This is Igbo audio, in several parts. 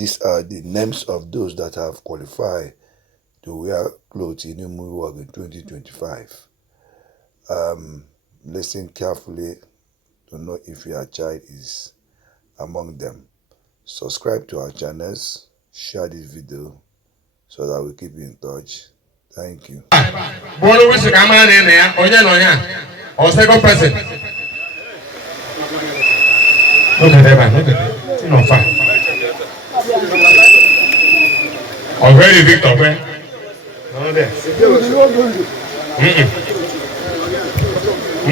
these are the names of those that have qualified to wear clothes in Movie Walk in 2025. Listen carefully to know if your child is among them. Subscribe to our channels, share this video so that we keep in touch. Thank you. Or second person. Look at that, look at that. No fine. Or very Victor, where? No, there.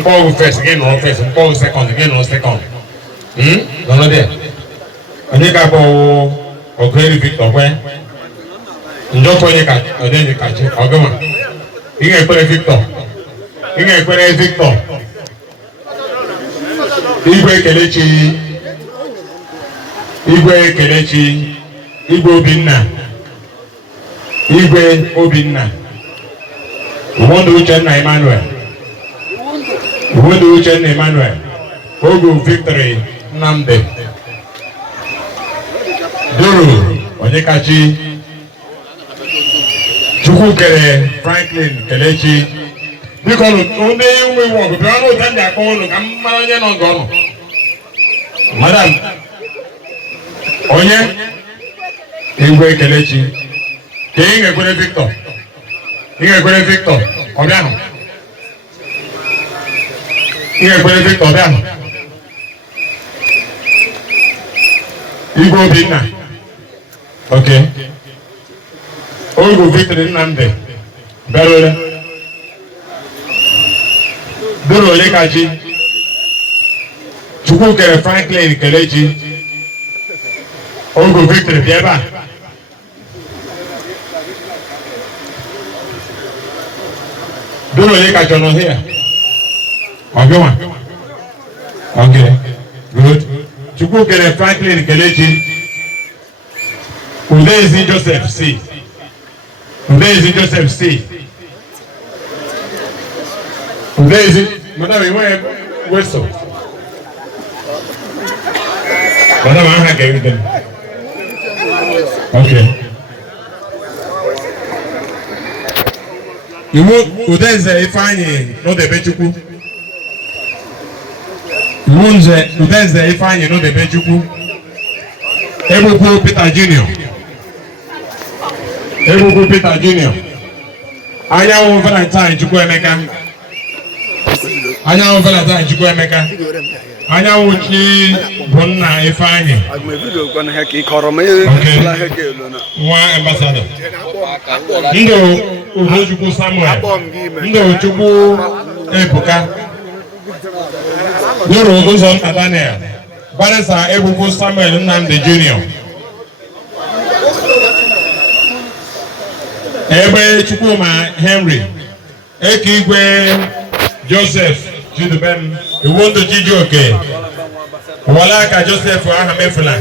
Paul first, again, no first. Paul second, again, no second. No, there. And you got or very Victor, where? Njọ kwenye ka ọdẹ ni kachi ọgọma ị ga-ekwere Victor Igwe Kelechi Igwe Obinna Uwondo Uchenna Emmanuel Ogu Victory Nnamdi Duru Onyekachi Chukwukere Franklin Kelechi because only we walk but I know that they are calling I'm not gone madam Onye Igwe Kelechi King Ekwere Victor Obiano Ekwere Victor Obiano Igwe Obinna okay Ogu Victory Nnamdi Berole Duru Onyekachi Chukwukere Franklin Kelechi Ogu Victory Bieba Duru Onyekachi on here okay good Chukwukere Franklin Kelechi Udezi Joseph C. Udezi Joseph C. Udezi, madam, you want to whistle? Madam, I have everything. Okay. You want Udezi Ifeanyi, no the Bechuku. You want Udezi Ifeanyi, no the Bechuku. Ebuku Peter Jr. Anyanwụ Valentine Chukwuemeka Anyanwụ chi bụ nna Ifeanyi nwa ambassador Ndụ Udochukwu Samuel Ndụ Chukwu Ebuka Duru Ụzọnna Daniel Barrister Ebuku Samuel Nnamdi Jr. Ebe Chukwuma Henry Ekigwe Joseph Jidubem Iwondo Chijioke Walaka Joseph Ahamefula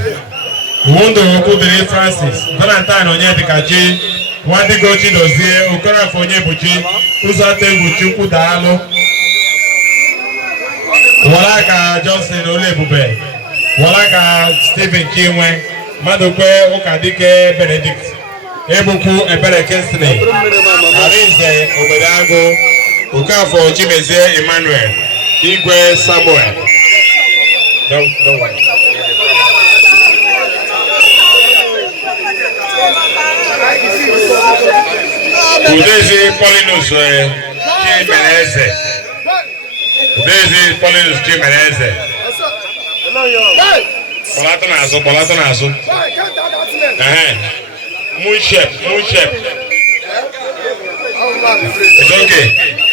Iwondo Okudiri Francis Valentine Onyedikachi Wadigo Chidozie Okorafo Onyebuchi Uzotegwu Chukwu Daalụ Walaka Johnson Olebube Walaka Stephen Chinwe Madukwe Ukadike Benedict Ebuku Ebere Kinsley Arinze Obedago Okafo Chimezie Emmanuel Igwe Samuel Don't worry. Udezi Paulinus Chimeneze Polato Nazo Moon Chef It's okay.